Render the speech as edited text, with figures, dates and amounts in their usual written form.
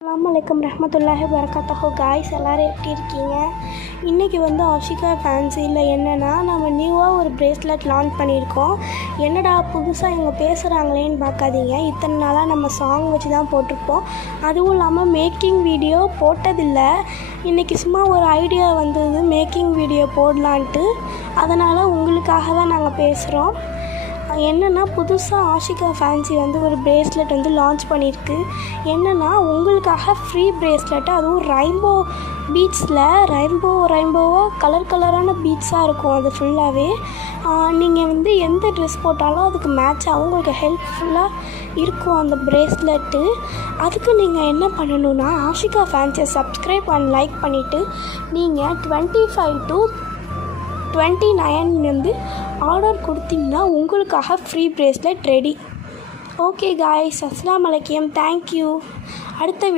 அஸ்ஸலாமு ரஹ்மத்துல்லாஹி வரகாத்துஹு காய்ஸ், எல்லோரும் எப்படி இருக்கீங்க? இன்றைக்கி ஆஷிகா ஃபேன்சியில் என்னென்னா, நம்ம நியூவாக ஒரு ப்ரேஸ்லெட் லான்ச் பண்ணியிருக்கோம். என்னடா புதுசாக இவங்க பேசுகிறாங்களேன்னு பார்க்காதீங்க. இத்தனை நாளாக நம்ம சாங் வச்சு தான் போட்டிருப்போம். அதுவும் இல்லாமல் மேக்கிங் வீடியோ போட்டதில்லை. இன்றைக்கி சும்மா ஒரு ஐடியா வந்தது, மேக்கிங் வீடியோ போடலான்ட்டு. அதனால் உங்களுக்காக தான் நாங்கள் பேசுகிறோம். என்னென்னா, புதுசாக ஆஷிகா ஃபேன்சி ஒரு ப்ரேஸ்லெட் லான்ச் பண்ணியிருக்கு. என்னென்னா, உங்களுக்காக ஃப்ரீ ப்ரேஸ்லெட்டு, அதுவும் ரெயின்போ பீட்ஸில் ரெயின்போவாக கலரான பீட்ஸாக இருக்கும். அது ஃபுல்லாகவே நீங்கள் எந்த ட்ரெஸ் போட்டாலும் அதுக்கு மேட்சாகவும் உங்களுக்கு ஹெல்ப்ஃபுல்லாக இருக்கும் அந்த ப்ரேஸ்லெட்டு. அதுக்கு நீங்கள் என்ன பண்ணணுன்னா, ஆஷிகா ஃபேன்சியை சப்ஸ்கிரைப் அண்ட் லைக் பண்ணிவிட்டு நீங்கள் 25 to 29 ஆர்டர் கொடுத்தீங்கன்னா உங்களுக்காக free bracelet ready. Okay guys, அஸ்ஸலாமு அலைக்கும், தேங்க்யூ. அடுத்த